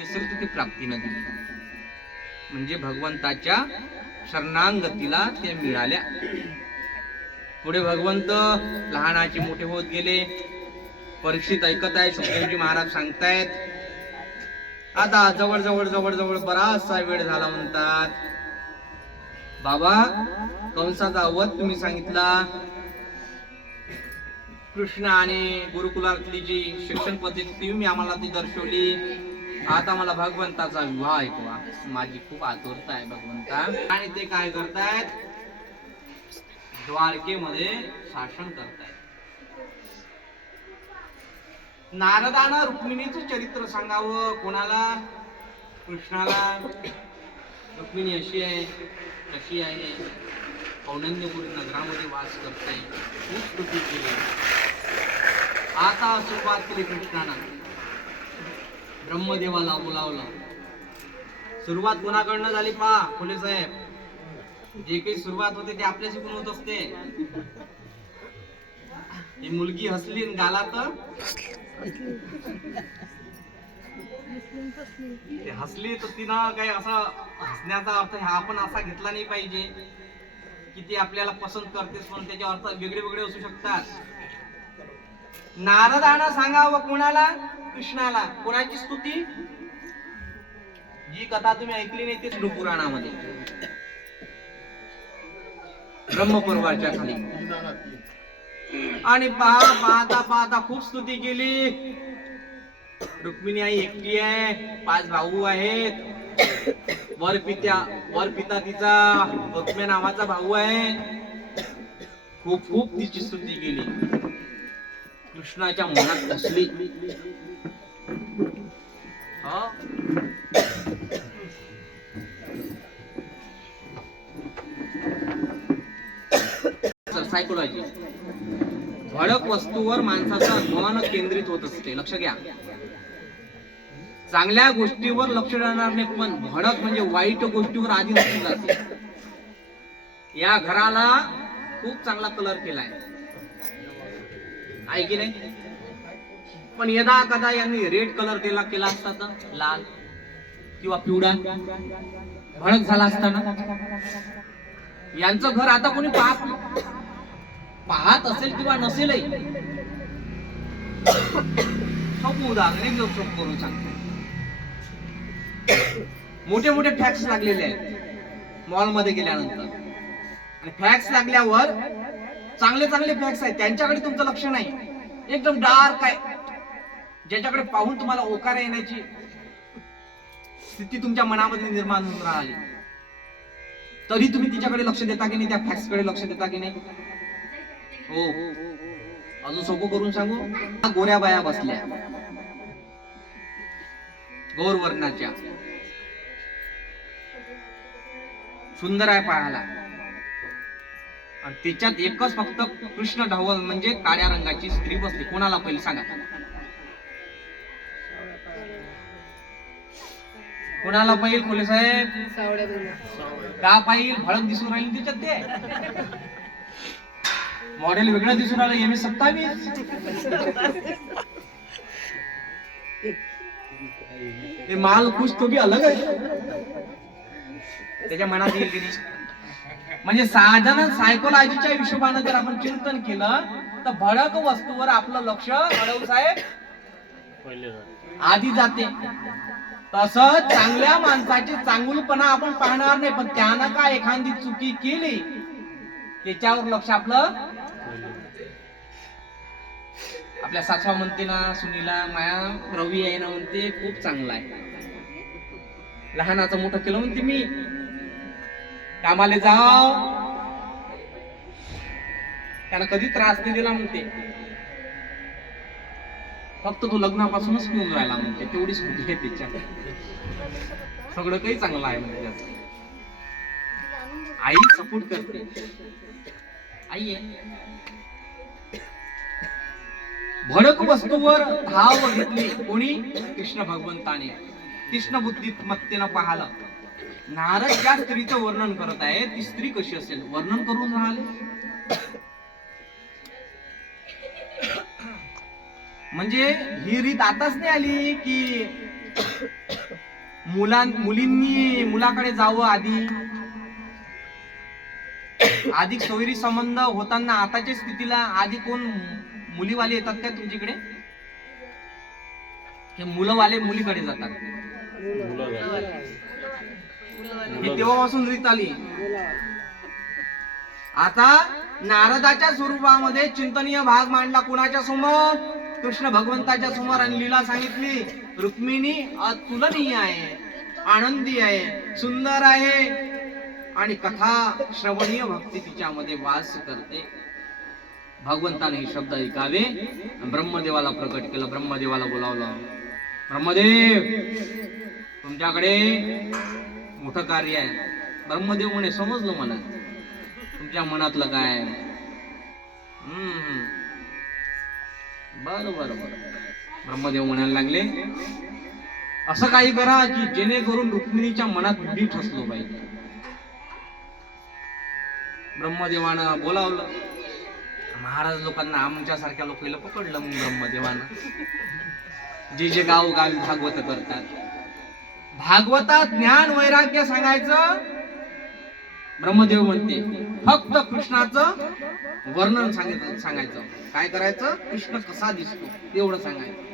प्राप्ती असेल तर ती प्राप्ती न दिली, म्हणजे भगवंताच्या शरणांगतीला ते मिळाल्या. पुढे भगवंत लहानाचे मोठे होत गेले. परीक्षित ऐकत आहे, सुखदेवजी महाराज सांगतायत. आता जवळ जवळ जवळ जवळ बराचसा वेळ झाला. म्हणतात, बाबा कंसाचा वध तुम्ही सांगितला, कृष्ण आणि गुरुकुलातली जी शिक्षण पद्धती तुम्ही आम्हाला ती दर्शवली, आता मला भगवंताचा विवाह ऐकवा. माझी खूप आतुरता आहे भगवंता. आणि ते काय करतायत, द्वारकेमध्ये शासन करतायत. नारदानं रुक्मिणीचं चरित्र सांगावं कोणाला, कृष्णाला. रुक्मिणी अशी आहे, कशी आहे, औनन्यपुरी नगरामध्ये वास करते, खूप स्तुती केली. आता सुरुवात केली कृष्णानं, ब्रह्मदेवाला बोलावलं. सुरुवात कोणाकडनं झाली पहा फुले साहेब, जे काही सुरुवात होते ते आपल्याशी पण होत असते. ही मुलगी हसली गाला तर हसली, तर तिनं काही असा हसण्याचा अर्थ हा आपण असा घेतला नाही पाहिजे की ती आपल्याला पसंत करतेस, म्हणून त्याचे अर्थ वेगळे वेगळे असू शकतात. नारदानं सांगावं कोणाला, कृष्णाला. कोणाची स्तुती, जी कथा तुम्ही ऐकली नाही ती विष्णू पुराणामध्ये ब्रह्मपर्वाच्या खाली. आणि पाहता पाहता खूप स्तुती केली. रुक्मिणी आई एकटी आहे, 5 भाऊ आहेत. वर पिता तिचा रुक्म्या नावाचा भाऊ आहे. खूप खूप तिची स्तुती केली. कृष्णाच्या मनात बसली. सायकोलॉजी, भडक वस्तूवर माणसाचं मन केंद्रित होत असते. लक्ष घ्या, चांगल्या गोष्टीवर लक्ष देणार नाही, पण भडक म्हणजे वाईट गोष्टीवर आधी लक्ष जाते. या घराला खूप चांगला कलर केलाय, आहे की नाही, पण यदा कदा यांनी रेड कलर केला असता तर लाल किंवा पिवळा भडक झाला असताना. यांचं घर आता कोणी पाहत असेल किंवा नसेलही. सोपं उदाहरण करून सांगतो. मोठे मोठे फॅक्स लागलेले आहेत मॉल मध्ये गेल्यानंतर, आणि फॅक्स लागल्यावर चांगले चांगले फॅक्स आहेत, त्यांच्याकडे तुमचं लक्ष नाही. एकदम डार्क आहे, ज्याच्याकडे पाहून तुम्हाला ओकार येण्याची स्थिती तुमच्या मनामध्ये निर्माण होऊन राहिली, तरी तुम्ही तिच्याकडे लक्ष देता की नाही, त्या फॅक्स कडे लक्ष देता की नाही. हो, अजून सोपं करून सांगू. गोऱ्या बाया बसल्या, गौर वर्णाच्या, सुंदर आहे पाहायला, आणि त्याच्यात एकच फक्त कृष्ण ढवल म्हणजे काळ्या रंगाची स्त्री बसली. कोणाला पहिले सांगा, कोणाला पाहिजे खोले साहेब? का पाहिजे? भडक दिसून राहिली त्याच्यात, ते मॉडेल वेगळं दिसून राहिलं. MS-27 ते माल कुछ तो भी अलग आहे, त्याच्या मनात येईल की नाही. म्हणजे साधारण सायकोलॉजीच्या हिशोबाने जर आपण चिंतन केलं तर भडक वस्तूवर आपलं लक्ष अडवू साहेब आधी जाते. तसंच चांगल्या माणसाची चांगुलपणा आपण पाहणार नाही, पण त्यानं का एखादी चुकी केली त्याच्यावर लक्ष आपलं. आपल्या सासवा म्हणते ना, सुनीला माया रवी आहे ना, म्हणते खूप चांगला आहे, लहानाचं मोठं केलं म्हणते, मी कामाला जाव त्याला कधी त्रास नाही दिला म्हणते, फक्त तो लग्नापासूनच पिऊन राहिला म्हणते, तेवढीच होती त्याच्या, सगळं काही चांगलं आहे म्हणजे. आई सपोर्ट करते, आई आहे. भडक वस्तूवर धाव घेतली कोणी? कृष्ण भगवंताने. कृष्ण बुद्धिमत्तेनं पाहिलं. नारद ज्या स्त्रीचं वर्णन करत आहे ती स्त्री कशी असेल वर्णन करून राहिले. म्हणजे ही रीत आताच नाही आली की मुलींनी मुलाकडे जावं आधी सोयरी संबंध होताना आताच्या स्थितीला आधी कोण मुलीवाले येतात का तुमच्याकडे? हे मुलंवाले मुलीकडे जातात. हे तेव्हापासून रीत आली. आता नारदाच्या स्वरूपामध्ये चिंतनीय भाग मांडला कुणाच्या समोर? कृष्ण भगवंताच्या समोर. आणि लीला सांगितली. रुक्मिणी अतुलनीय आहे, आनंदी आहे, सुंदर आहे आणि कथा श्रवणीय भक्ती तिच्यामध्ये वास करते. भगवंताने हे शब्द ऐकावे. ब्रह्मदेवाला प्रकट केलं. ब्रह्मदेवाला बोलावलं. ब्रह्मदेव, तुमच्याकडे मोठं कार्य आहे. ब्रह्मदेव म्हणे, समजलं मला तुमच्या मनातलं काय. बरं बरं बरं. ब्रह्मदेव म्हणायला लागले, असं काही करा की जेणेकरून रुक्मिणीच्या मनात भीती ठसलो पाहिजे. ब्रह्मदेवानं बोलावलं. महाराज लोकांना, आमच्या सारख्या लोकांना पकडलं मग ब्रह्मदेवानं. जे गावोगावी भागवत करतात, भागवतात ज्ञान वैराग्य सांगायचं. ब्रह्मदेव म्हणते फक्त कृष्णाचं वर्णन सांगायचं. काय करायचं? कृष्ण कसा दिसतो एवढं सांगायचं.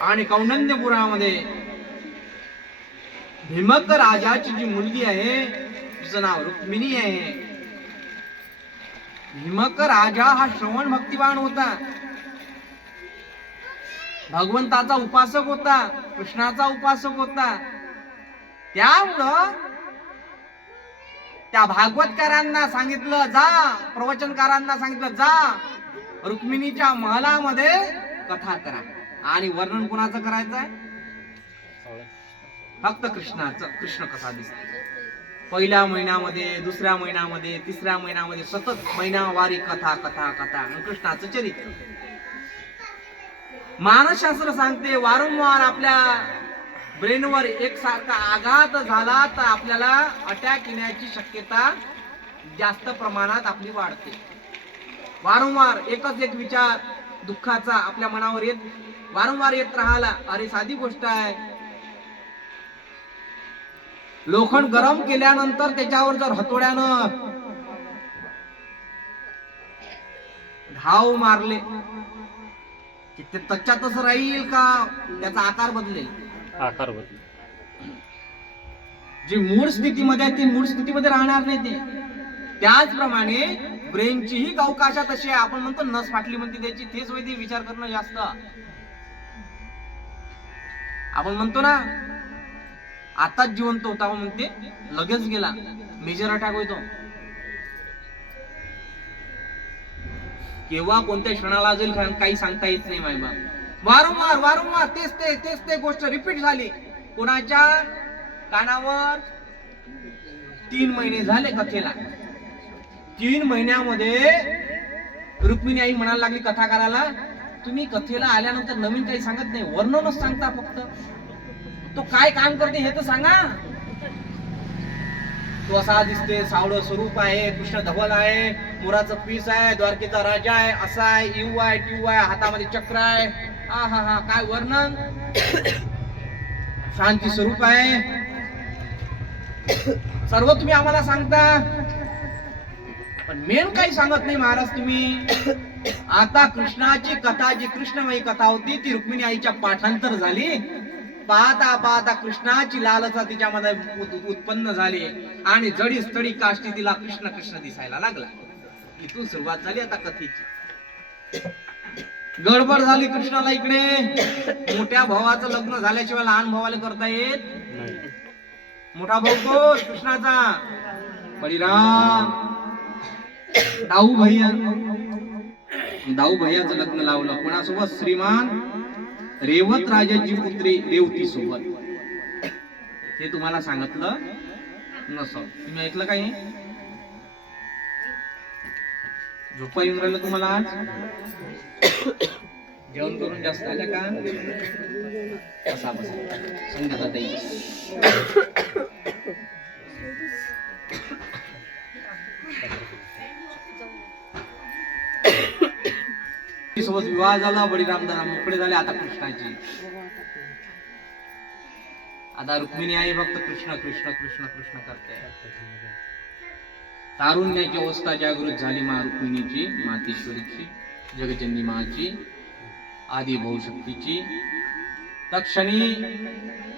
आणि कौंडन्यपुरामध्ये भीमक राजाची जी मुलगी आहे, तिचं नाव रुक्मिणी आहे. भीमक राजा हा श्रवण भक्तिवान होता, भगवंताचा उपासक होता, कृष्णाचा उपासक होता. त्यामुळं त्या भागवतकारांना सांगितलं जा, प्रवचनकारांना सांगितलं जा, रुक्मिणीच्या महलामध्ये कथा करा. आणि वर्णन कोणाचं करायचंय? फक्त कृष्णाचं. कृष्ण कसा दिसतो पहिल्या महिन्यामध्ये, दुसऱ्या महिन्यामध्ये, तिसऱ्या महिन्यामध्ये सतत महिनावारी कथा कथा कथा. कृष्णाचं चरित्र. मानसशास्त्र सांगते वारंवार आपल्या ब्रेनवर एकसारखा आघात झाला तर आपल्याला अटॅक येण्याची शक्यता जास्त प्रमाणात आपली वाढते. वारंवार एकच एक विचार दुःखाचा आपल्या मनावर वारंवार येत राहिला. अरे साधी गोष्ट आहे, लोखंड गरम केल्यानंतर त्याच्यावर जर हतोड्यानं घाव मारले ते तच्यातच राहील का त्याचा आकार बदलेल? आकार बदलेल. जी मूळ स्थितीमध्ये आहे ती मूळ स्थितीमध्ये राहणार नाही ते. त्याचप्रमाणे ब्रेनची ही अवकाशात तशी आहे. आपण म्हणतो नस फाटली म्हणते त्याची, तेच वैद्य विचार करणं जास्त. आपण म्हणतो ना आताच जिवंत होता म्हणते, लगेच गेला, मेजर अटॅक होतो. केव्हा कोणत्या क्षणाला जाईल काही सांगता येत नाही. मायबा वारंवार वारंवार तेच ते गोष्ट रिपीट झाली. कोणाच्या कानावर? 3 महिने झाले कथेला. 3 महिन्यामध्ये रुक्मिणी आई म्हणायला लागली कथा करायला, तुम्ही कथेला आल्यानंतर नवीन काही सांगत नाही, वर्णनच सांगता फक्त. तो काय काम करते हे तर सांगा. तो असा दिसते, सावळं स्वरूप आहे, कृष्ण धवल आहे, मोराचं पीस आहे, द्वारकेचा राजा आहे, असा आहे, इव आहे, टिव आहे, हातामध्ये चक्र आहे. हा हा हा, काय वर्णन. शांती स्वरूप आहे, सर्व तुम्ही आम्हाला सांगता, पण मेन काही सांगत नाही महाराज तुम्ही. आता कृष्णाची कथा, जी कृष्णमयी कथा होती ती रुक्मिणी आईच्या पाठांतर झाली. पाहता पाहता कृष्णाची लालसा तिच्यामध्ये उत्पन्न झाली आणि जडी स्थळी काष्टी तिला कृष्ण कृष्ण दिसायला लागला. इथून सुरुवात झाली आता कथेची. गडबड झाली कृष्णाला इकडे. मोठ्या भावाचं लग्न झाल्याशिवाय लहान भावाला करता येत नाही. मोठा भाऊ कोण? कृष्णाचा बळीराम. दाऊ भैयाचं लग्न लावलं. कोणासोबत? श्रीमान रेवत राजाची पुत्री रेवती सोबत. हे तुम्हाला सांगितलं नसं, तुम्ही ऐकलं काही? झोपा येऊन राहिलं तुम्हाला आज? जेवण करून जास्त आलं का? बसा बसा, संगीता ताई. सोबत विवाह झाला, बळीराम मोकळे झाले. आता कृष्णाची आता रुक्मिणी आई फक्त कृष्ण कृष्ण कृष्ण कृष्ण करते. तारुण्याची अवस्था जागृत झाली मा रुक्मिणीची, मातेश्वरीची, जगजननी माची, आदी भाऊशक्तीची. तत्क्षणी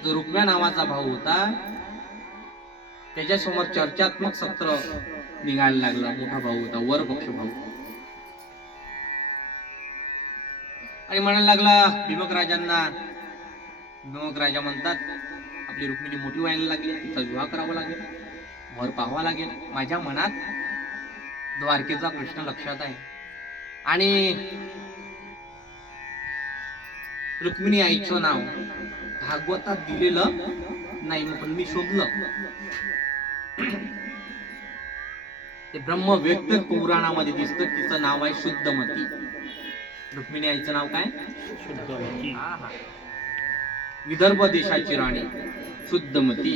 जो रुक्म्या नावाचा भाऊ होता त्याच्यासमोर चर्चात्मक सत्र निघायला लागलं. मोठा भाऊ होता, वरपक्ष भाऊ, आणि म्हणायला लागला भीमक राजांना. भीमक राजा म्हणतात आपली रुक्मिणी मोठी व्हायला लागली, तिचा विवाह करावा लागेल, वर पाहावा लागेल. माझ्या मनात द्वारकेचा प्रश्न लक्षात आहे आणि रुक्मिणी आईचं नाव भागवतात दिलेलं नाही, पण मी शोधलं. ते ब्रह्मव्यक्त पुराणामध्ये दिसतं. तिचं नाव आहे शुद्धमती. रुक्मिणी आईचं नाव काय? शुद्धमती. विदर्भ देशाची राणी शुद्धमती.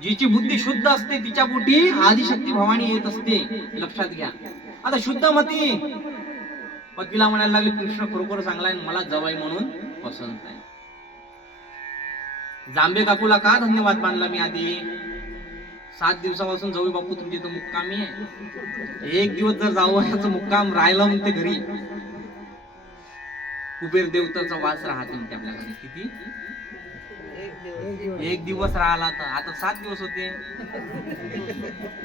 जिची बुद्धी शुद्ध असते तिच्या पोटी आदिशक्ती भवानी येत असते, लक्षात घ्या. आता शुद्धमती पतीला म्हणायला लागली कृष्ण खरोखर चांगला आहे, मला जवाई म्हणून पसंत आहे. जांबे काकूला का धन्यवाद मानला मी आधी? 7 दिवसापासून जाऊ बापू तुमच्या इथं मुक्कामी आहे. एक दिवस जर जावयाचं मुक्काम राहिलं म्हणते घरी, कुबेर देवताचा वास राहते म्हणते आपल्या घरी. किती? एक दिवस राहिला तर आता 7 दिवस होते.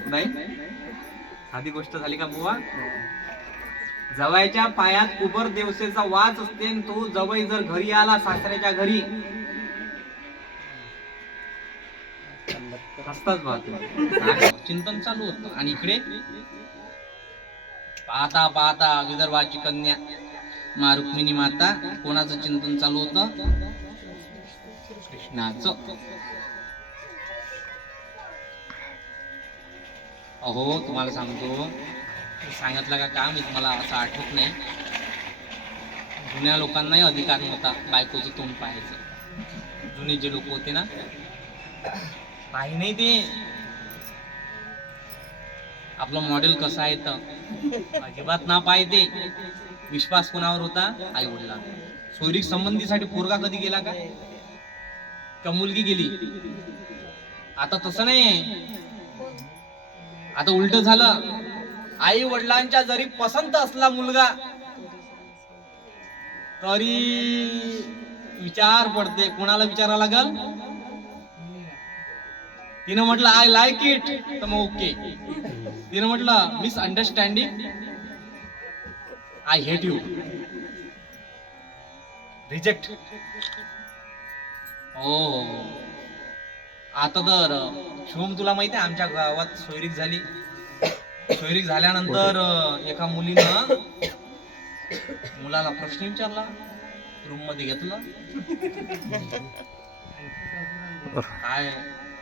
नाही साधी गोष्ट झाली का बुवा? जवायच्या पायात कुबर देवतेचा वास असते. तो जवळ जर घरी आला सासऱ्याच्या घरी हसताच पाहतो. चिंतन चालू होतं आणि इकडे पाहता पाहता विदर्भाची कन्या मा रुक्मिणी माता, कोणाचं चिंतन चालू होतं? कृष्णाचं. अहो तुम्हाला सांगतो, सांगितलं का काम मी तुम्हाला असं आठवत नाही. जुन्या लोकांनाही अधिकार नव्हता बायकोचं तोंड पाहायचं. जुने जे लोक होते ना, पाहि नाही ते आपलं मॉडेल कसं आहे तर अजिबात ना पाहिजे. विश्वास कोणावर होता? आई वडिला. सोयरीक संबंधीसाठी पोरगा कधी गेला का मुलगी गेली? आता तसं नाही, आता उलट झालं. आई वडिलांच्या जरी पसंत असला मुलगा तरी विचार पडते. कोणाला विचारा लागल? तिनं म्हटलं आय लाईक इट तर मग ओके. तिनं म्हटलं miss understanding, I hate you, reject. हो आता तर शुभम तुला माहिती आहे आमच्या गावात सोयरीक झाली. सोयरीक झाल्यानंतर एका मुलीनं मुलाला प्रश्न विचारला, रूम मध्ये घेतलं. काय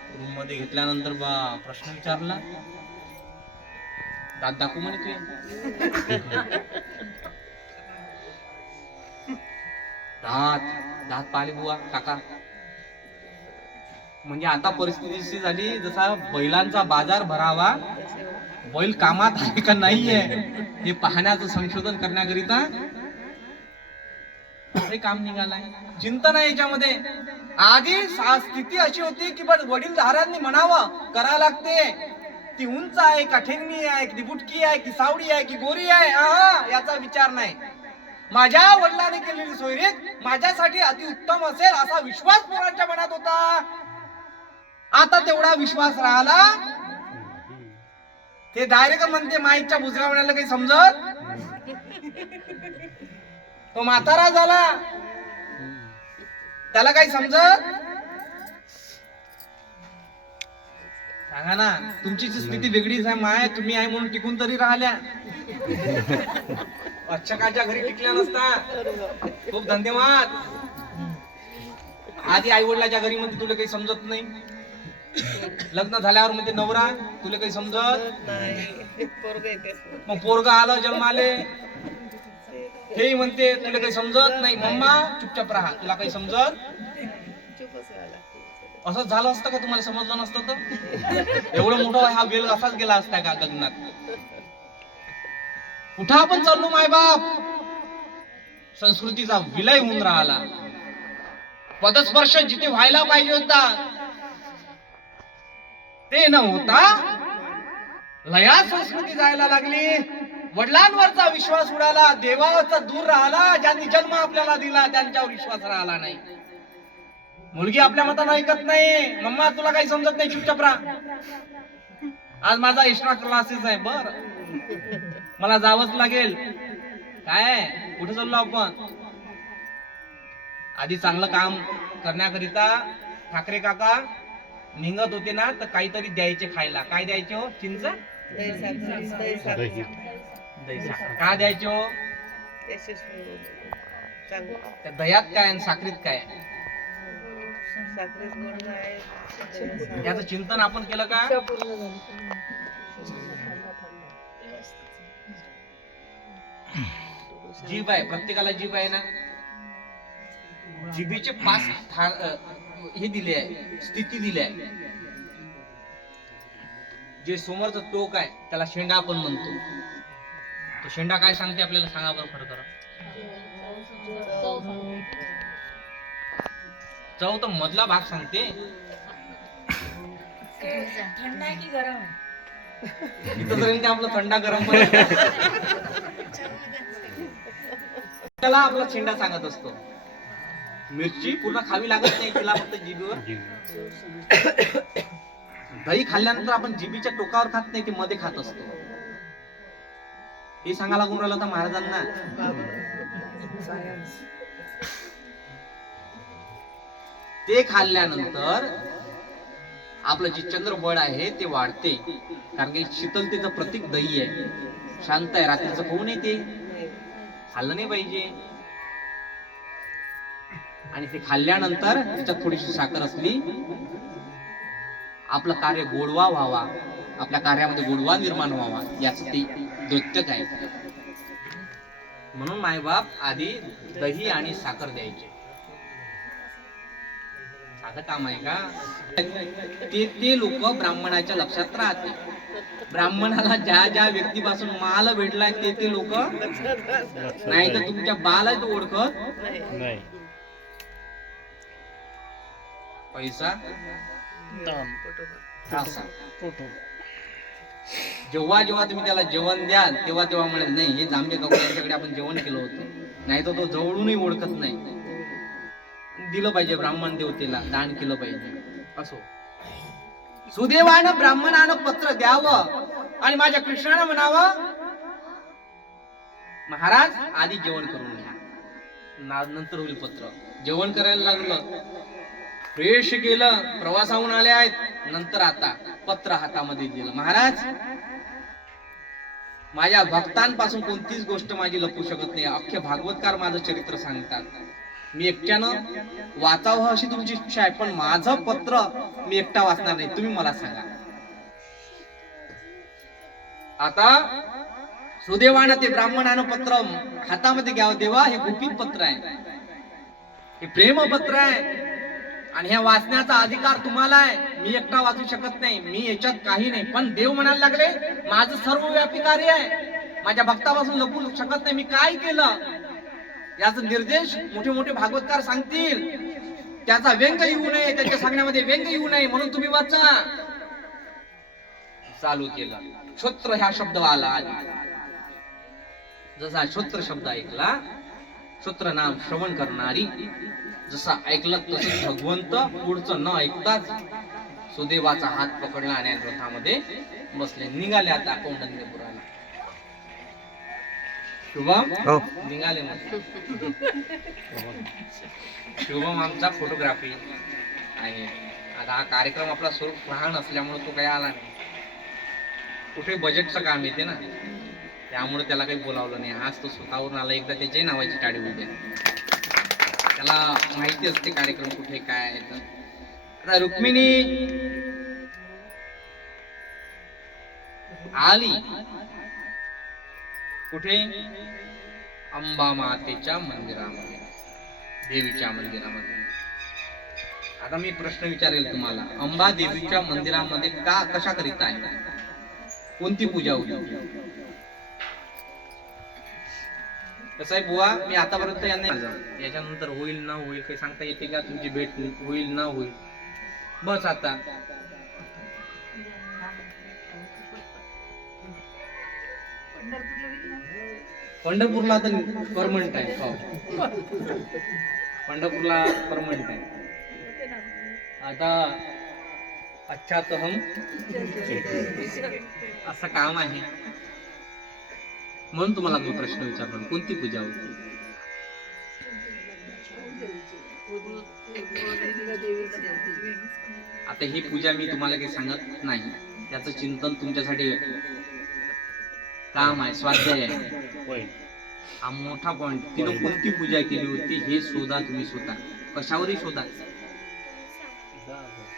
रूम मध्ये घेतल्यानंतर बा प्रश्न विचारला, दात दाखवू म्हणे तू. दात पाहिले बुवा काका. म्हणजे आता परिस्थिती अशी झाली जसा बैलांचा बाजार भरावा, बैल कामात आहे का नाहीये हे पाहण्याचं संशोधन करण्याकरिता काम निघालाय. चिंतन आहे याच्यामध्ये. आधी स्थिती अशी होती की वडीलधाऱ्यांनी म्हणावं करा लागते, ती उंच आहे का ठेंगणी आहे की बुटकी आहे की सावडी आहे की गोरी आहे, याचा विचार नाही. माझ्या वडिलांनी केलेली सोयरीक माझ्यासाठी अतिउत्तम असेल असा विश्वास पोरांच्या मनात होता. आता तेवढा विश्वास राहिला ते डायरेक्ट म्हणते माईच्या बुजरा म्हणायला काही समजत. तो म्हातारा झाला त्याला काही समजत. सांगा ना, तुमची स्थिती वेगळीच आहे. माय तुम्ही आहे म्हणून टिकून तरी राहिल्या, अच्छकाच्या घरी टिकल्या नसता. खूप धन्यवाद. आधी आई वडिलाच्या घरी मध्ये तुला काही समजत नाही, लग्न झाल्यावर मध्ये नवरा तुला काही समजत नाही. मग पोरगा आलं जन्माले हे म्हणते तुला काही समजत नाही, मम्मा चुपचाप राहा, तुला काही समजत. असंच झालं असतं का? तुम्हाला समजलं नसतं तर एवढं मोठं हा वेल असाच गेला असता का गगनात? कुठं आपण चाललो मायबाप? संस्कृतीचा विलय होऊन राहिला. पदस्पर्श जिथे व्हायला पाहिजे होता ते न होता लया संस्कृती जायला लागली. वडिलांवरचा विश्वास उडाला, देवाचा दूर राहिला. ज्यांनी जन्म आपल्याला दिला त्यांच्यावर विश्वास राहिला नाही. मुलगी आपल्या मतानं ऐकत नाही. मम्मा तुला काही समजत नाही, चुपचाप राहा. आज माझा एक्स्ट्रा क्लासेस आहे, बर मला जावंच लागेल. काय कुठे चाललो आपण? आधी चांगलं काम करण्याकरिता ठाकरे काका निघत होते ना, तर काहीतरी द्यायचे खायला. काय द्यायचे हो? चिंच, काय द्यायचे हो? त्या दह्यात काय आणि साखरीत काय? याचं चिंतन आपण केलं का? जीभ आहे, प्रत्येकाला जीभ आहे ना. जिभेचे 5 हे दिले आहे, स्थिती दिली आहे. जे समोरचं टोक आहे त्याला शेंडा आपण म्हणतो. तो शेंडा काय सांगते आपल्याला? सांगा बरं खरं खरं. चव तर मधला भाग सांगते. थंड आहे की गरम आहे? इथपर्यंत आपलं थंडा गरम त्याला आपला शेंडा सांगत असतो. मिरची पूर्ण खावी लागत नाही तिला, फक्त जिभेवर. दही खाल्ल्यानंतर आपण जिभेच्या टोकावर खात नाही, ते मध्ये खात असतो. हे सांगायला लागून राहिलं होतं महाराजांना. ते खाल्ल्यानंतर आपलं जे चंद्रबळ आहे ते वाढते. कारण की शीतलतेचं प्रतीक दही आहे. शांत आहे, रात्रीचं खाऊ नये, ते खाल्लं नाही पाहिजे. आणि ते खाल्ल्यानंतर त्याच्यात थोडीशी साखर असली, आपलं कार्य गोडवा व्हावा, आपल्या कार्यामध्ये गोडवा निर्माण व्हावा, याच ते द्योतक आहे. म्हणून मायबाप आधी दही आणि साखर द्यायचे. साधं काम आहे का? ते लोक ब्राह्मणाच्या लक्षात राहते. ब्राह्मणाला ज्या ज्या व्यक्तीपासून माल भेटलाय ते लोक, नाही तर तुमच्या बाला तो ओळखत नाही. पैसा जेव्हा जेव्हा तुम्ही त्याला जेवण द्याल तेव्हा तेव्हा म्हणेल नाही हे जांभे काकू यांच्याकडे आपण जेवण केलं होतं. नाही तर तो जवळूनही ओळखत नाही. दिलं पाहिजे ब्राह्मण देवतेला, दान केलं पाहिजे. असो, सुदैवानं ब्राह्मणानं पत्र द्यावं आणि माझ्या कृष्णानं म्हणावं महाराज आधी जेवण करून घ्या, नंतर होईल पत्र. जेवण करायला लागलं, फ्रेश केलं, प्रवासाहून आले आहेत, नंतर आता पत्र हातामध्ये दिलं. महाराज माझ्या भक्तांपासून कोणतीच गोष्ट माझी लपू शकत नाही. अख्खे भागवतकार माझं चरित्र सांगतात. मी एकट्यानं वाचावं अशी तुमची इच्छा आहे, पण माझं पत्र मी एकटा वाचणार नाही. तुम्ही मला सांगा. आता सुदैवानं ते ब्राह्मणानं पत्र हातामध्ये घ्यावं. देवा हे गुपित पत्र आहे, हे प्रेमपत्र आहे आणि ह्या वाचण्याचा अधिकार तुम्हाला आहे. मी एकटा वाचू शकत नाही, मी याच्यात काही नाही. पण देव म्हणायला लागले माझं सर्वव्यापी कार्य आहे, माझ्या भक्तापासून लपू शकत नाही. मी काय केलं याचा निर्देश मोठे मोठे भागवतकार सांगतील. त्याचा व्यंग येऊ नये, त्याच्या सांगण्यामध्ये व्यंग येऊ नये म्हणून तुम्ही वाचा. चालू केलं. श्रोत्र ह्या शब्द आला. जसा श्रोत्र शब्द ऐकला, श्रोत्र नाम श्रवण करणारी, जसा ऐकलं तसं भगवंत पुढचं न ऐकताच सुदेवाचा हात पकडला आणि रथामध्ये बसले. निघाले आता कौंडण्यपुराला. शुभम निघाले मग. शुभम आमचा फोटोग्राफी आहे. आता हा कार्यक्रम आपला स्वरूप लहान असल्यामुळे तो काही आला नाही. कुठे बजेटचं काम येते ना, त्यामुळे त्याला काही बोलावलं नाही. आज तो स्वतःवरून आला. एकदा त्याच्याही नावाची टाळी होती. त्याला माहिती असते कार्यक्रम कुठे काय आहे. आता रुक्मिणी आली कुठे? अंबा मातेच्या मंदिरामध्ये, देवीच्या मंदिरामध्ये. आता मी प्रश्न विचारेल तुम्हाला, अंबा देवीच्या मंदिरामध्ये का, कशा करीता आहे? कोणती पूजा होती? कसं आहे बुवा, मी आतापर्यंत यांना याच्यानंतर होईल ना होईल काही सांगता येते का, तुमची भेट होईल ना होईल, बस आता पंढरपूरला तर परमनंट आहे. हो, पंढरपूरला परमनंट आहे. आता अच्छा तो हम असं काम आहे म्हणून तुम्हाला मी प्रश्न विचारला, कोणती पूजा होती? आता ही पूजा मी तुम्हाला काही सांगत नाही, त्याचं चिंतन तुमच्यासाठी काम आहे, स्वाध्याय आहे. हा मोठा पॉइंट. तिने कोणती पूजा केली होती हे शोधा, तुम्ही स्वतः कशावरही शोधा,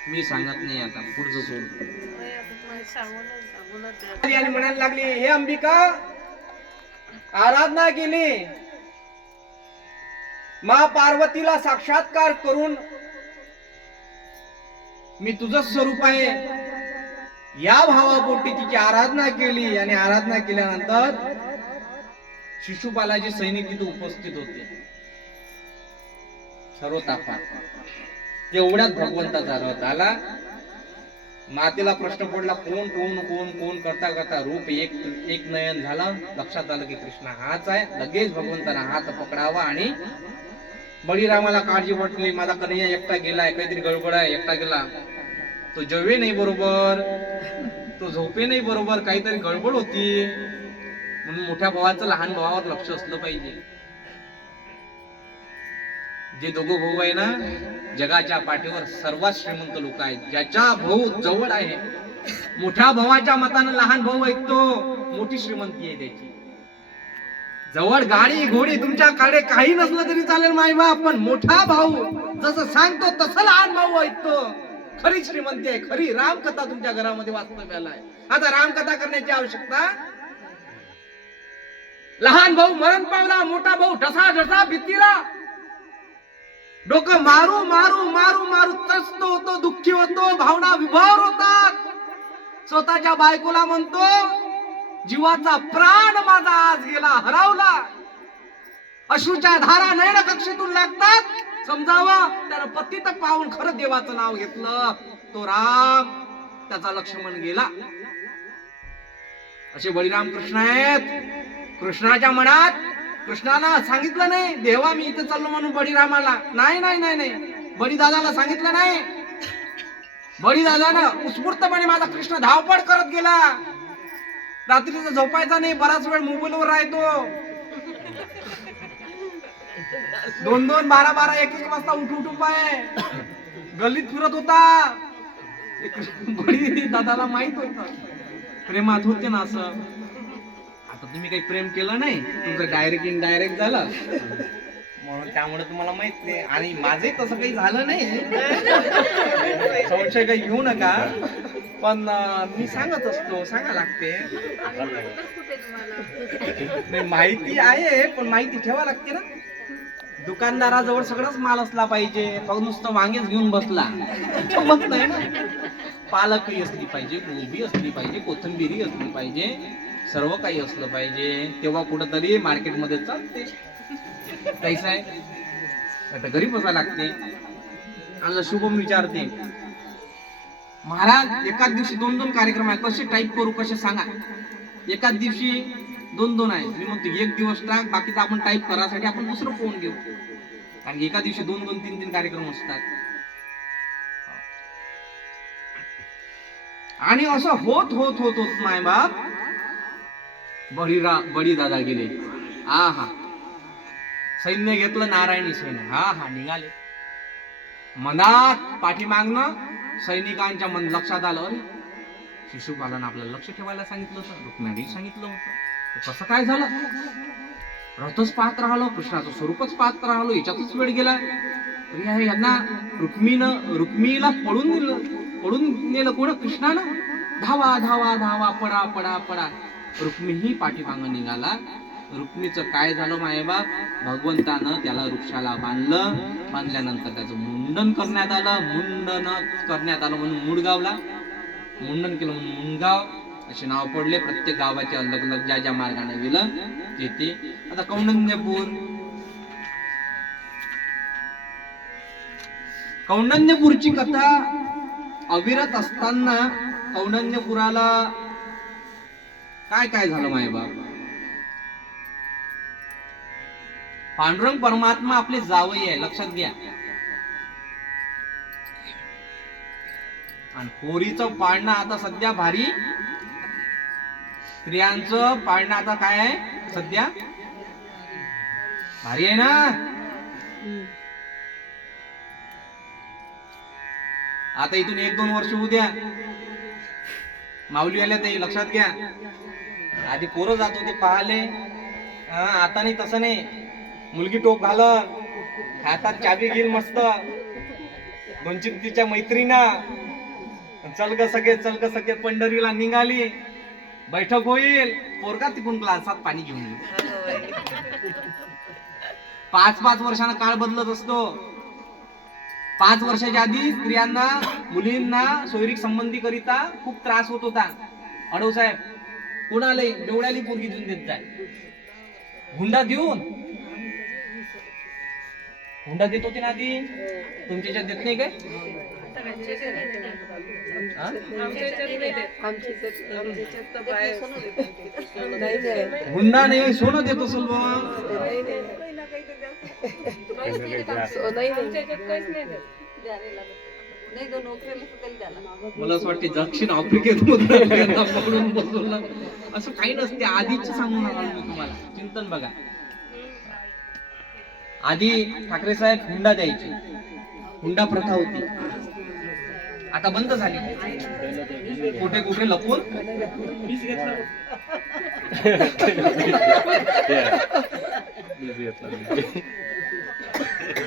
मी सांगत नाही. आता पुढचं सोड. आणि म्हणायला लागली, हे अंबिका, आराधना केली, मा पार्वतीला साक्षात्कार करून मी तुझं स्वरूप आहे या भावापोटी तिची आराधना केली. आणि आराधना केल्यानंतर शिशुपालाचे सैनिक तिथे उपस्थित होते सर्व ताफात. तेवढ्यात भगवंताचा रथ आला. मातेला प्रश्न पडला, कोण कोण कोण कोण करता करता रूप एक नयन झालं. लक्षात आलं की कृष्ण हाच आहे. लगेच भगवंताला हात पकडावा. आणि बळीरामाला काळजी वाटली, माझा कन्हैया एकटा गेलाय, काहीतरी गडबड आहे, एकटा गेला, तो जेवे नाही बरोबर, तो झोपे नाही बरोबर, काहीतरी गडबड होती. म्हणून मोठ्या भावाचं लहान भावावर लक्ष असलं पाहिजे. जे दोघं भाऊ आहे ना, जगाच्या पाठीवर सर्वात श्रीमंत लोक आहेत. ज्याच्या भाऊ जवळ आहे, मोठ्या भावाच्या मतानं लहान भाऊ ऐकतो, मोठी श्रीमंती आहे त्याची. जवळ गाडी घोडी तुमच्याकडे काही नसलं तरी चालेल मायबाप, पण मोठा भाऊ जसं सांगतो तसं लहान भाऊ ऐकतो. खरी श्रीमंती आहे, खरी रामकथा तुमच्या घरामध्ये वास्तव्याला आहे. आता रामकथा करण्याची आवश्यकता. लहान भाऊ मरण पावला, मोठा भाऊ ढसा ढसा भीतीला, डोकं मारू मारू मारू मारू त्रस्त होतो, दुःखी होतो, भावना विभार होतात. स्वतःच्या बायकोला म्हणतो, जीवाचा प्राण माझा आज गेला, हरवला. अश्रूच्या धारा नयन कक्षेतून लागतात. समजावं, त्यानं पतित पाहून खरं देवाचं नाव घेतलं, तो राम, त्याचा लक्ष्मण गेला. असे बळीराम कृष्ण आहेत. कृष्णाच्या मनात कृष्णाला सांगितलं नाही, देवा मी इथे चाललो म्हणून बळीरामाला, नाही नाही नाही नाही, बळीदादाला सांगितलं नाही. बळीदादानं उत्स्फूर्तपणे माझा कृष्ण धावपळ करत गेला. रात्रीचा झोपायचा नाही, बराच वेळ मोबाईलवर राहतो. 2-2, 12-12, 1-1 वाजता उठून पाय गल्लीत फिरत होता. बळी दादाला माहित होत, प्रेमात होते ना असं. आता तुम्ही काही प्रेम केलं नाही, तुमचं डायरेक्ट इनडायरेक्ट झालं म्हणून, त्यामुळे तुम्हाला माहित नाही. आणि माझे तसं काही झालं नाही, संशय काही घेऊ नका. पण मी सांगत असतो, सांगा लागते. माहिती आहे, पण माहिती ठेवा लागते ना. दुकानदाराजवळ सगळंच माल असला पाहिजे, फक्त नुसतं वांगेच घेऊन बसला जमत नाही ना. पालकही असली पाहिजे, गोबी असली पाहिजे, कोथिंबीरी असली पाहिजे, सर्व काही असलं पाहिजे, तेव्हा कुठंतरी मार्केटमध्ये चालते. काहीच आहे आता घरी बसायला लागते. आज शुभम विचारते, महाराज एकाच दिवशी 2-2 कार्यक्रम आहे, कसे टाईप करू, कसे सांगा. एकाच दिवशी 2-2 आहे. मी म्हणतो एक दिवस टाक, बाकीचा आपण टाईप करासाठी आपण दुसरं फोन घेऊ, कारण एका दिवशी 2-2, 3-3 कार्यक्रम असतात. आणि असं होत होत होत होत माय बाप बळी दादा गेले. हा सैन्य घेतलं, नारायणी सैन्य. हा निघाले. मनात पाठीमागणं सैनिकांच्या मन लक्षात आलं, अरे शिशुपालानं आपल्याला लक्ष ठेवायला सांगितलं होतं, रुक्मिणीला सांगितलं होतं, कसं काय झालं. रथच पाहत राहिलो, कृष्णाचं स्वरूपच पाहत राहिलो, याच्यातच वेळ गेला. यांना रुक्मिणीला पळून नेलं कोण, कृष्णानं. धावा धावा धावा, पडा पडा पडा. रुक्मिणी पाठीमागं निघाला. रुक्मिणीचं काय झालं मायबाप, भगवंतानं त्याला वृक्षाला बांधलं. बांधल्यानंतर त्याचं मुंडन करण्यात आलं. मुंडन करण्यात आलं म्हणून मुंडगावला, मुंडन केलं म्हणून मुंडगाव. असे नाव पडले प्रत्येक गावाचे अलग अलग ज्या ज्या मार्गाने गेलं येते. आता कौंडण्यपूरची कथा अविरत असताना कौंडण्यपुराला काय काय झालं माय बाप. पांडुरंग परमात्मा आपले जावई आहे, लक्षात घ्या. आणि पोरीचं पाळणं आता सध्या भारी, स्त्रियांचं पाळणं आता काय आहे सध्या भारी आहे ना. आता इथून 1-2 वर्ष होऊ द्या, माऊली आल्या ते लक्षात घ्या. आधी पोरं जात होते पाहले, आता नाही, तसं नाही. मुलगी टोप घालन, हातात चाबी घेईल मस्त, 2-3 तिच्या मैत्रिणा, चल ग सगळे पंढरीला निघाली, बैठक होईल, पोरगा तिकून ग्लासात पाणी घेऊन येईल. 5-5 वर्षांना काळ बदलत असतो. 5 वर्षाच्या आधी स्त्रियांना, मुलींना शारीरिक संबंधी करिता खूप त्रास होत होता. अडव साहेब कोणाले डोळ्याली पोरगी देऊन देत जाय, हुंडा देत होती ना आधी. तुमच्या देत नाही काय? हुंडा नाही, सोनं देत असेल बाबा. मला असं वाटते दक्षिण आफ्रिकेत पकडून बसवलं असं काही नसते. आधीच सांगून आलो मी तुम्हाला, चिंतन बघा. आधी ठाकरे साहेब हुंडा द्यायचे, हुंडा प्रथा होती, आता बंद झाली. कुठे कुठे लपून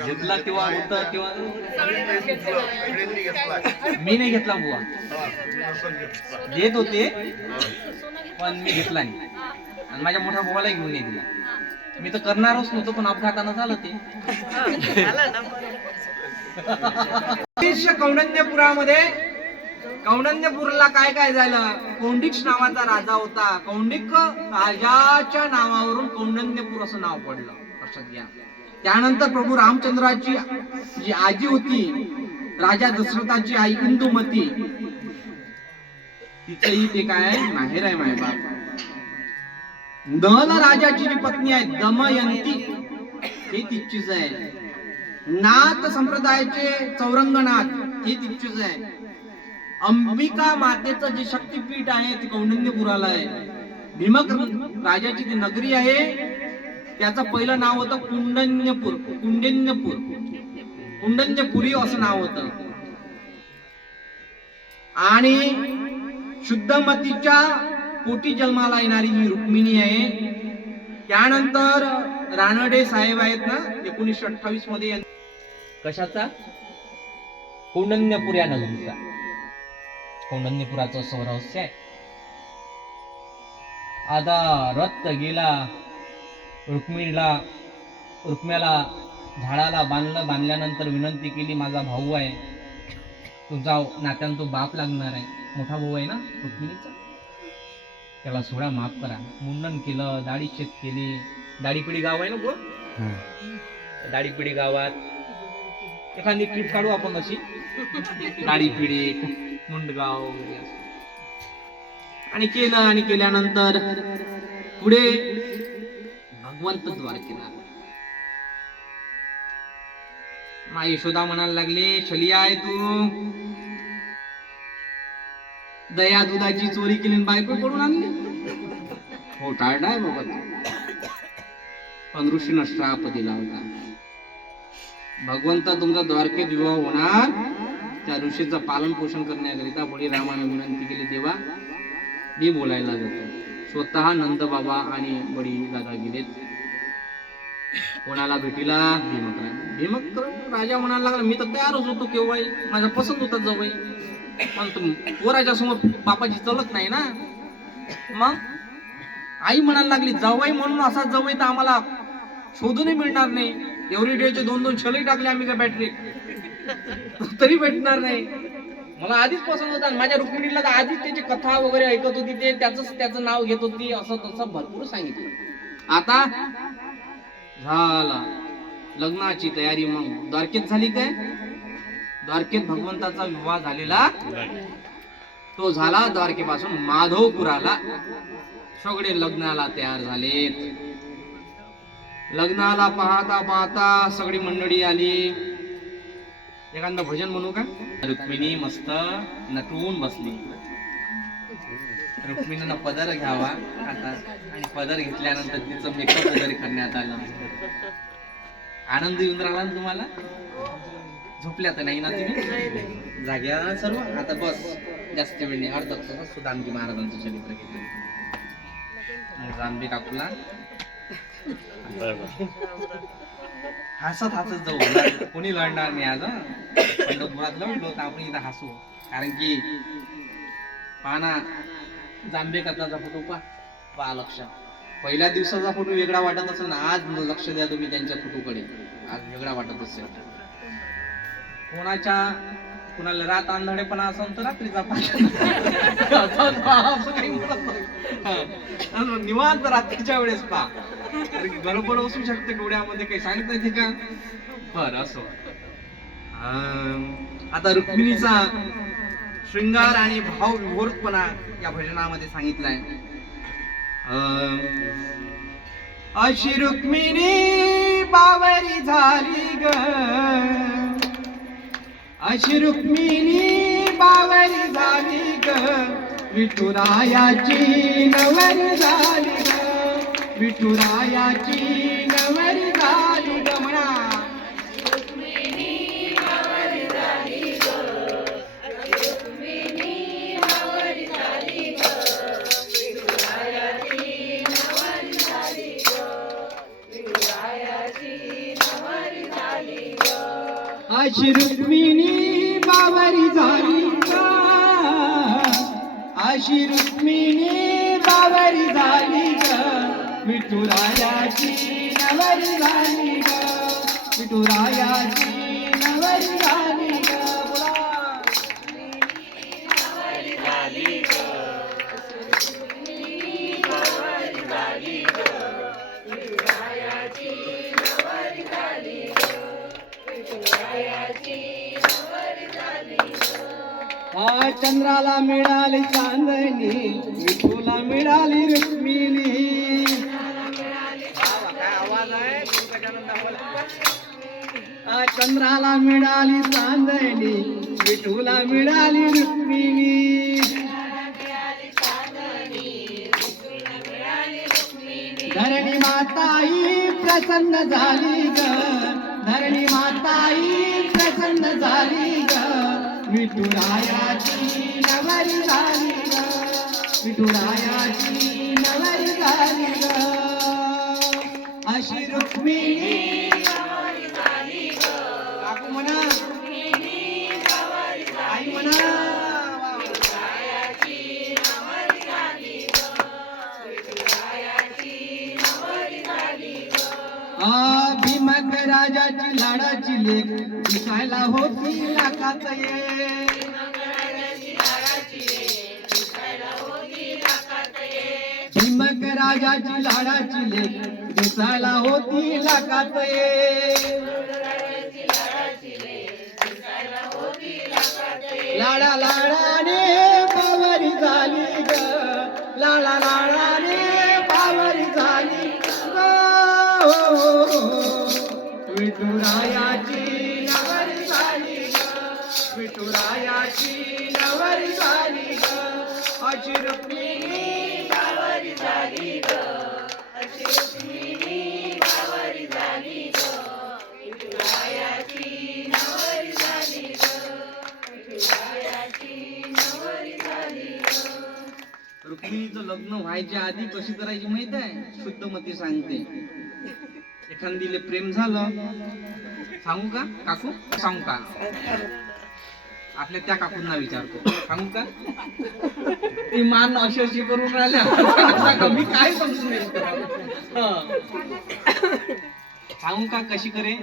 घेतला किंवा होता किंवा मी नाही घेतला बुवा, देत होते पण मी घेतला नाही. आणि माझ्या मोठ्या भावाला घेऊन नाही दिला. मी तर करणारच नव्हतो, पण अपघातानं झालं ते. कौंडण्यपुरामध्ये कौंडण्यपूरला काय काय झालं. कौंडिक नावाचा राजा होता. कौंडिक राजाच्या नावावरून कौंडण्यपूर असं नाव पडलं, लक्षात घ्या. त्यानंतर प्रभू रामचंद्राची जी आजी होती, राजा दशरथाची आई इंदुमती, तिचंही ते काय आहे माहेर आहे मायबाप. दहल राजाची जी पत्नी आहे दमयंती, हे तिचीच आहे. नाथ संप्रदायाचे चौरंगनाथ, हे तिचीच आहे. अंबिका मातेचं जे शक्तीपीठ आहे ते कौंडण्यपुराला आहे. भीमक राजाची ती नगरी आहे, त्याचं पहिलं नाव होतं कुंडन्यपुरी असं नाव होतं. आणि शुद्धमतीच्या पोटी जन्माला येणारी ही रुक्मिणी आहे. त्यानंतर रानडे साहेब आहेत ना 1928 मध्ये, कशाचा? कौंडण्यपूर या नगरीचा. कौंडण्यपुराचं असं रहस्य आहे. आता रथ गेला, रुक्म्याला झाडाला बांधल्यानंतर विनंती केली, माझा भाऊ आहे, तुझा नात्यानं तो बाप लागणार आहे, मोठा भाऊ आहे ना रुक्मिणीचा, त्याला सोडा, माफ करा. मुंडन केलं, दाढी शेत केली. दाढीपिढी गाव आहे ना गो, दाढीपिढी गावात एखादी ट्रिप काढू आपण अशी, दाढीपिढी मुंडगाव वगैरे. आणि केलं, आणि केल्यानंतर पुढे भगवंत द्वारकेला. मा यशोदा म्हणायला लागले, छलिया आहे तू, दया दुधाची चोरी केली बायको पडून आणली. हो टाळलाय बाबा तू, पण ऋषीनं श्राप दिला होता. भगवंत तुमचा द्वारकेत विवाह होणार, त्या ऋषीचं पालन पोषण करण्याकरिता बळीरामाने विनंती केली. तेव्हा मी बोलायला जातो. स्वतः नंद बाबा आणि बळी दादा गेलेत कोणाला भेटीला? भीमक राजा म्हणायला लागला, मी तर तयारच होतो केव्हाही, माझा पसंत होता जवळ, पण पोराच्या समोर बापाची चलत नाही ना. मग आई म्हणायला लागली, जवळ म्हणून असा जवळ तर आम्हाला शोधूनही मिळणार नाही. एव्हरी डेचे 2-2 छलही टाकले आम्ही का बॅटरी, तरी भेटणार नाही. मला आधीच पसंत होता आणि माझ्या रुक्मिणीला तर आधीच त्याची कथा वगैरे ऐकत होती, ते त्याचं नाव घेत होती, असं तसं भरपूर सांगितलं. आता झाला लग्नाची तयारी. मग द्वारकेत झाली काय? द्वारकेत भगवंताचा विवाह झालेला तो झाला. द्वारकेपासून माधवपुराला सगळे लग्नाला तयार झालेत. लग्नाला पाहता पाहता सगळी मंडळी आली. एखादं भजन म्हणू का? रुक्मिणी मस्त नटून बसली. रुक्मिणीनं पदर घ्यावा आता, आणि पदर घेतल्यानंतर तिचं मेकअप वगैरे करण्यात आलं. आनंद येऊन राहिला ना तुम्हाला? झोपल्या तर नाही ना तुम्ही? जाग्या ना सर्व? आता बस, जास्त वेळ नाही, अर्धा तास सुदामजी महाराजांचं चरित्र घेतलं. जांभे काकूला हसत हसत जाऊ, कोणी लढणार नाही आज. पंढरपुरात लढलो तर आपण इथं हसू, कारण की पाना जांभेकरचा फोटो पहा लक्ष. पहिल्या दिवसाचा फोटो वेगळा वाटत असेल ना, आज लक्ष द्या तुम्ही त्यांच्या फोटोकडे, आज वेगळा वाटत असेल. कुणाला रात आंधळेपणा असेल तर रात्रीचा निवांत रात्रीच्या वेळेस पहा, गडबड असू शकते डोळ्यामध्ये, काही सांगता येते का? बर असो. आता रुक्मिणीचा शृंगार आणि भाव विभोरपणा या भजनामध्ये सांगितलाय. अशी रुक्मिणी बावरी झाली ग, अशी रुक्मिणी बावरी झाली ग, विठुरायाची नवरी झाली ग, विठुरायाची नवरी झाली ग. म्हणा अशी रुक्मिणी बावरी झाली ग, अशी रुक्मिणी बावरी झाली ग, विठुरायाची नवरी झाली ग, विठुरायाची नवरी झाली ग. चंद्राला मिळाली चांदणी, विठूला मिळाली रुक्मिणी. काय आवाज आहे? चंद्राला मिळाली चांदणी, विठूला मिळाली रुक्मिणी. धरणी माताई प्रसन्न झाली ग, धरणी माताई प्रसन्न झाली ग, विठुरायाची नवरी झाली ग, विठुरायाची नवरी झाली ग. अशी रुक्मिणी काकू म्हणा, आई म्हणा. भीमक राजाची लाडाची लेक, दिसायला होती लाखात ये. भीमक राजाची लाडाची लेक, दिसायला होती लाखात ये. लाडा लाडाने बावरी झाली ग, लाडा लाडाने बावरी झाली ग, विठुरायाची नवरी झाली ग, विठुरायाची नवरी झाली ग. अशी रुक्मिणी बावरी झाली ग, अशी रुक्मिणी बावरी झाली ग, विठुरायाची नवरी झाली ग, विठुरायाची नवरी झाली ग. रुक्मिणीचं लग्न व्हायच्या आधी कशी करायची माहित आहे? शुद्धमती सांगते. एखादीले प्रेम झालं, सांगू का काकू? सांगू का? आपल्या त्या काकूंना विचारतो, सांगू का? ती मान अशी अशी करून राहिल्या, मी काय समजून नाही. सांगू का कशी करे?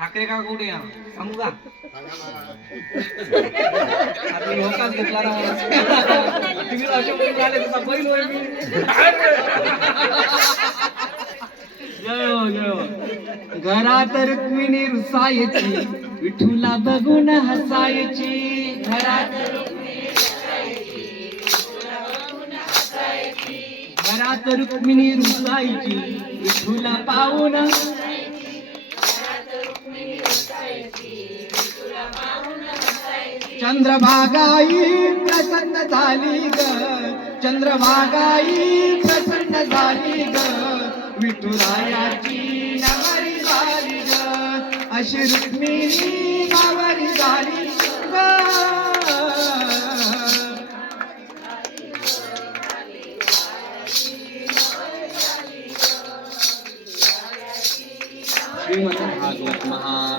ठाकरे का कुठे या सांगू का आता लोकांच घेतला ना तुम्ही असे म्हणून आले तसा बैल होय मी जय हो जय हो घरात रुक्मिणी रुसायची विठूला बघून हसायची घरात घरात रुक्मिणी रुसायची विठूला पाहून चंद्रभागाई प्रसन्न झाली ग चंद्रभागाई प्रसन्न झाली ग विठुरायाची नवरी झाली ग अशी रुक्मिणी नवरी झाली ग श्रीमद् भागवत महा